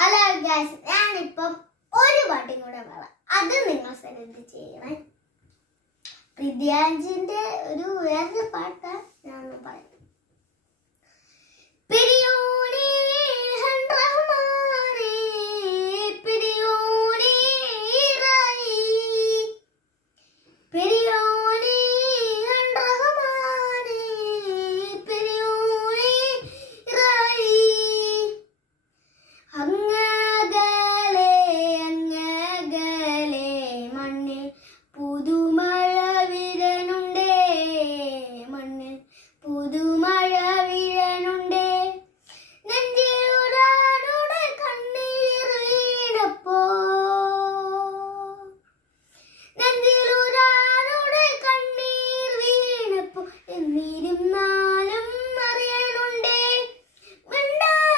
Hello guys, ഞാനിപ്പം ഒരു പാട്ടും കൂടെ പാടാം. അത് നിങ്ങൾ സെലക്ട് ചെയ്യണേ. പ്രിദ്യാഞ്ചിന്റെ ഒരു വേറൊരു പാട്ടാണ് ഞാൻ പറയാം.